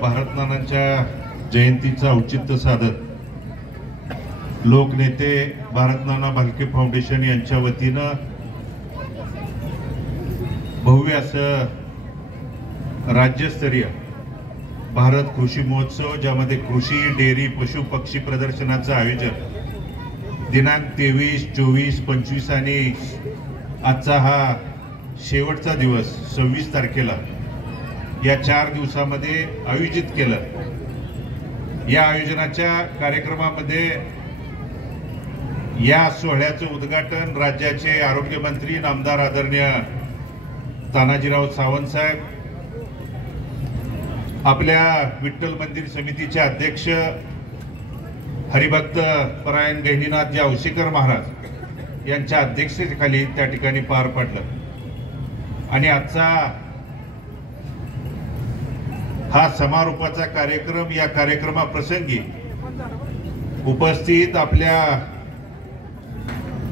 भारतनानांच्या जयंतीचं औचित्य साधत लोकनेते भारतनाना भालके फाउंडेशन यांच्या वतीनं भव्य असं राज्यस्तरीय भारत कृषी महोत्सव, ज्यामध्ये कृषी, डेअरी, पशु पक्षी प्रदर्शनाचं आयोजन दिनांक 23, 24, 25 आणि आजचा हा शेवटचा दिवस 26 तारखेला या 4 दिवसामध्ये आयोजित केलं। या आयोजनाच्या कार्यक्रमामध्ये या सोहळ्याचं उद्घाटन राज्याचे आरोग्य मंत्री नामदार आदरणीय तानाजीराव सावंत साहेब, आपल्या विठ्ठल मंदिर समितीचे अध्यक्ष हरिभक्त परायण गहिनीनाथ औसेकर महाराज यांच्या अध्यक्षतेखाली त्या ठिकाणी पार पडलं। आणि आजचा हा समारोपाचा कार्यक्रम, या कार्यक्रमाप्रसंगी उपस्थित आपल्या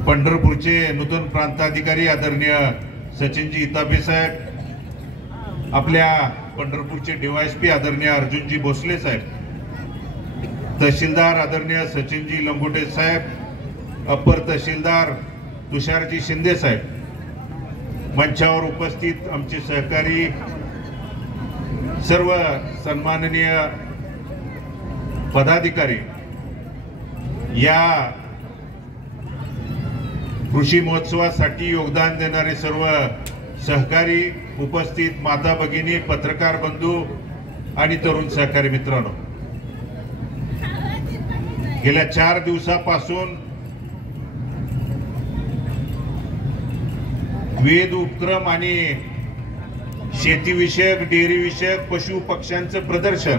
पंढरपूरचे नूतन प्रांताधिकारी आदरणीय सचिनजी इतापे साहेब, आपल्या पंढरपूरचे डीवायएसपी आदरणीय अर्जुनजी भोसले साहेब, तहसीलदार आदरणीय सचिनजी लंगोटे साहेब, अपर तहसीलदार तुषारजी शिंदे साहेब, मंचावर उपस्थित आमचे सहकारी, सर्व सन्माननीय पदाधिकारी, या कृषी महोत्सवासाठी योगदान देणारे सर्व सहकारी, उपस्थित माता भगिनी, पत्रकार बंधू आणि तरुण सहकारी मित्रांनो, गेल्या 4 दिवसापासून विविध उपक्रम आणि शेतीविषयक, डेअरीविषयक, पशु पक्ष्यांचं प्रदर्शन,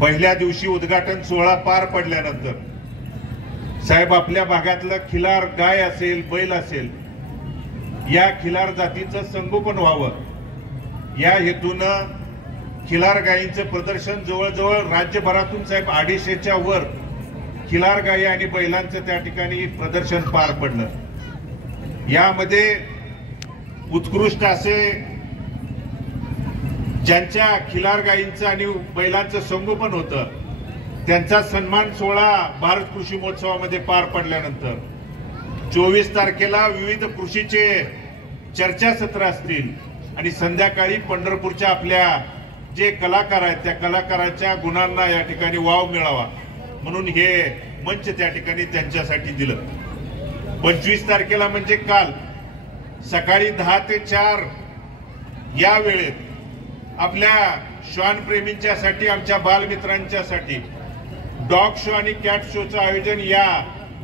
पहिल्या दिवशी उद्घाटन सोहळा पार पडल्यानंतर साहेब आपल्या भागातलं खिलार गाय असेल, बैल असेल, या खिलार जातीचं संगोपन व्हावं या हेतूनं खिलार गायींचं प्रदर्शन जवळजवळ राज्यभरातून साहेब 250च्या वर खिलार गायी आणि बैलांचं त्या ठिकाणी प्रदर्शन पार पडलं। यामध्ये उत्कृष्ट असे ज्यांच्या खिलार गायींचं आणि बैलांचं संगोपन होतं त्यांचा सन्मान सोहळा भारत कृषी महोत्सवामध्ये पार पडल्यानंतर 24 तारखेला विविध कृषीचे चर्चासत्र असतील आणि संध्याकाळी पंढरपूरच्या आपल्या जे कलाकार आहेत त्या कलाकारांच्या गुणांना या ठिकाणी वाव मिळावा म्हणून हे मंच त्या ठिकाणी त्यांच्यासाठी दिलं। 25 तारखेला म्हणजे काल सकाळी 10 ते 4 या वेळेत आपल्या श्वान प्रेमींच्यासाठी, आमच्या बालमित्रांच्यासाठी डॉग शो आणि कॅट शोचं आयोजन या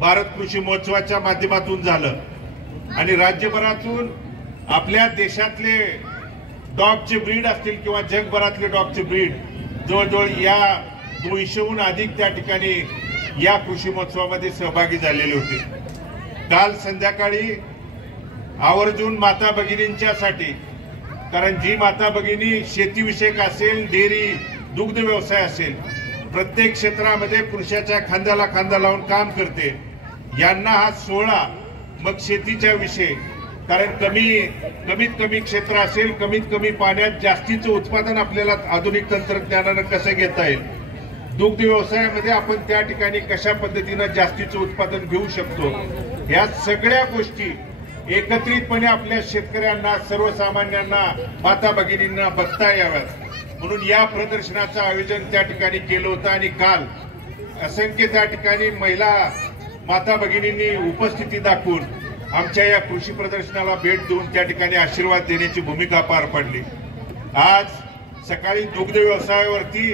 भारत कृषी महोत्सवाच्या माध्यमातून झालं। आणि राज्यभरातून आपल्या देशातले डॉगचे ब्रीड असतील किंवा जगभरातले डॉगचे ब्रीड जवळजवळ या 200हून अधिक त्या ठिकाणी या कृषी महोत्सवामध्ये सहभागी झालेले होते। काल संध्याकाळी आवर्जून माता भगिनींच्यासाठी, कारण जी माता भगिनी शेतीविषयक असेल, डेअरी, दुग्ध व्यवसाय असेल, प्रत्येक क्षेत्रामध्ये पुरुषाच्या खांद्याला खांदा लावून काम करते, यांना हा सोहळा मग शेतीच्या विषयी, कारण कमीत कमी क्षेत्र असेल, कमीत कमी पाण्यात जास्तीचं उत्पादन आपल्याला आधुनिक तंत्रज्ञानानं कसं घेता येईल, दुग्ध व्यवसायामध्ये आपण त्या ठिकाणी कशा पद्धतीनं जास्तीचं उत्पादन घेऊ शकतो, या सगळ्या गोष्टी एकत्रितपणे आपल्या शेतकऱ्यांना, सर्वसामान्यांना, माता भगिनींना बघता याव्यात म्हणून या प्रदर्शनाचं आयोजन त्या ठिकाणी केलं होतं। आणि काल असंख्य त्या ठिकाणी महिला माता भगिनींनी उपस्थिती दाखवून आमच्या या कृषी प्रदर्शनाला भेट देऊन त्या ठिकाणी आशीर्वाद देण्याची भूमिका पार पाडली। आज सकाळी दुग्ध व्यवसायावरती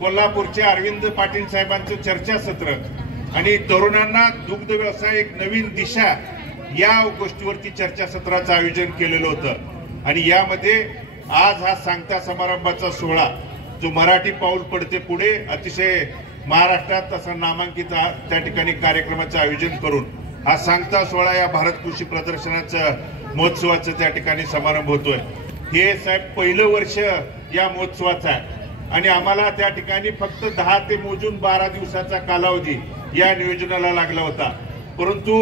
कोल्हापूरचे अरविंद पाटील साहेबांचं चर्चासत्र आणि तरुणांना दुग्ध व्यवसाय एक नवीन दिशा या गोष्टीवरती चर्चासत्राचं आयोजन केलेलं होतं। आणि यामध्ये आज हा सांगता समारंभाचा सोहळा जो मराठी पाऊल पडते पुढे अतिशय महाराष्ट्रात तसा नामांकित त्या ठिकाणी कार्यक्रमाचं आयोजन करून हा सांगता सोहळा या भारत कृषी प्रदर्शनाचं महोत्सवाचं त्या ठिकाणी समारंभ होतोय। हे साहेब पहिलं वर्ष या महोत्सवाचं आहे आणि आम्हाला त्या ठिकाणी फक्त 10 ते मोजून 12 दिवसाचा कालावधी या नियोजनाला लागला होता, परंतु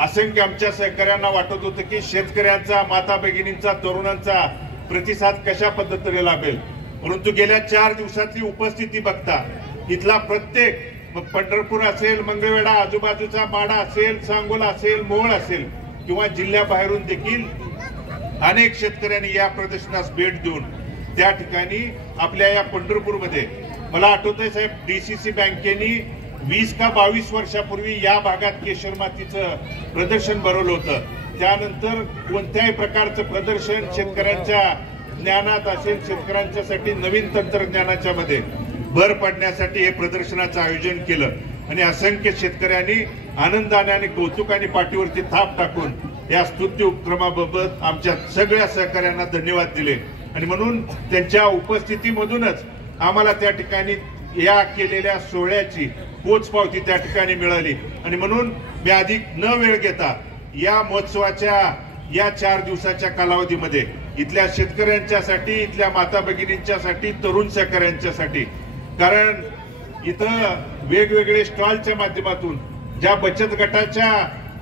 असंख्य आमच्या सहकार्यांना वाटत होतं की शेतकऱ्यांचा, माता भगिनींचा, तरुणांचा प्रतिसाद कशा पद्धतीने लाभेल, परंतु गेल्या 4 दिवसातली उपस्थिती बघता इथला प्रत्येक, मग पंढरपूर असेल, मंगळवेढा आजूबाजूचा माडा असेल, सांगोला असेल, मोहोळ असेल किंवा जिल्ह्याबाहेरून देखील अनेक शेतकऱ्यांनी या प्रदर्शनास भेट देऊन त्या ठिकाणी आपल्या या पंढरपूरमध्ये, मला आठवतंय साहेब, डीसीसी बँकेनी 20 का 22 वर्षापूर्वी या भागात केशर मातीचं प्रदर्शन भरवलं होतं. त्यानंतर कोणत्याही प्रकारचं प्रदर्शन शेतकऱ्यांच्या ज्ञानात असेल, शेतकऱ्यांच्यासाठी नवीन तंत्रज्ञानाच्या मध्ये भर पडण्यासाठी हे प्रदर्शनाचं आयोजन केलं आणि असंख्य शेतकऱ्यांनी आनंदाने आणि कौतुकाने पाठीवरची थाप टाकून या स्तुत्य उपक्रमाबाबत आमच्या सगळ्या सहकाऱ्यांना धन्यवाद दिले. आणि म्हणून त्यांच्या उपस्थितीमधूनच आम्हाला त्या ठिकाणी या केलेल्या सोहळ्याची पोचपावती त्या ठिकाणी मिळाली. आणि म्हणून मी अधिक न वेळ घेता या महोत्सवाच्या या 4 दिवसाच्या कालावधीमध्ये इथल्या शेतकऱ्यांच्यासाठी, इथल्या माता भगिनींच्यासाठी, तरुण सहकाऱ्यांच्यासाठी, कारण इथं वेगवेगळे स्टॉलच्या माध्यमातून ज्या बचत गटाच्या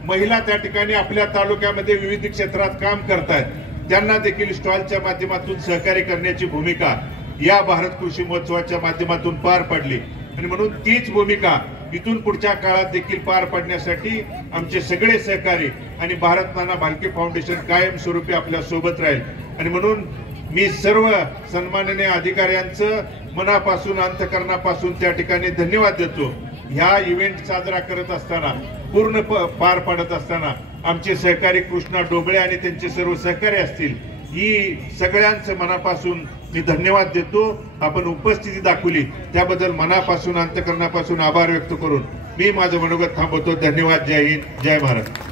महिला त्या ठिकाणी आपल्या तालुक्यामध्ये विविध क्षेत्रात काम करतायत, त्यांना देखील स्टॉलच्या माध्यमातून सहकार्य करण्याची भूमिका या भारत कृषी महोत्सवाच्या माध्यमातून पार पडली. आणि म्हणून तीच भूमिका इथून पुढच्या काळात देखील पार पडण्यासाठी आमचे सगळे सहकारी आणि भारत नाना भालके फाउंडेशन कायमस्वरूपी आपल्या सोबत राहील. आणि म्हणून मी सर्व सन्माननीय अधिकाऱ्यांचं मनापासून, अंतःकरणापासून त्या ठिकाणी धन्यवाद देतो. ह्या इव्हेंट साजरा करत असताना, पूर्ण पार पाडत असताना आमचे सहकारी कृष्णा डोबळे आणि त्यांचे सर्व सहकारी असतील, ही सगळ्यांचं मनापासून मी धन्यवाद देतो. आपण उपस्थिती दाखवली त्याबद्दल मनापासून, अंतःकरणापासून आभार व्यक्त करून मी माझं मनोगत थांबवतो. धन्यवाद. जय हिंद, जय भारत.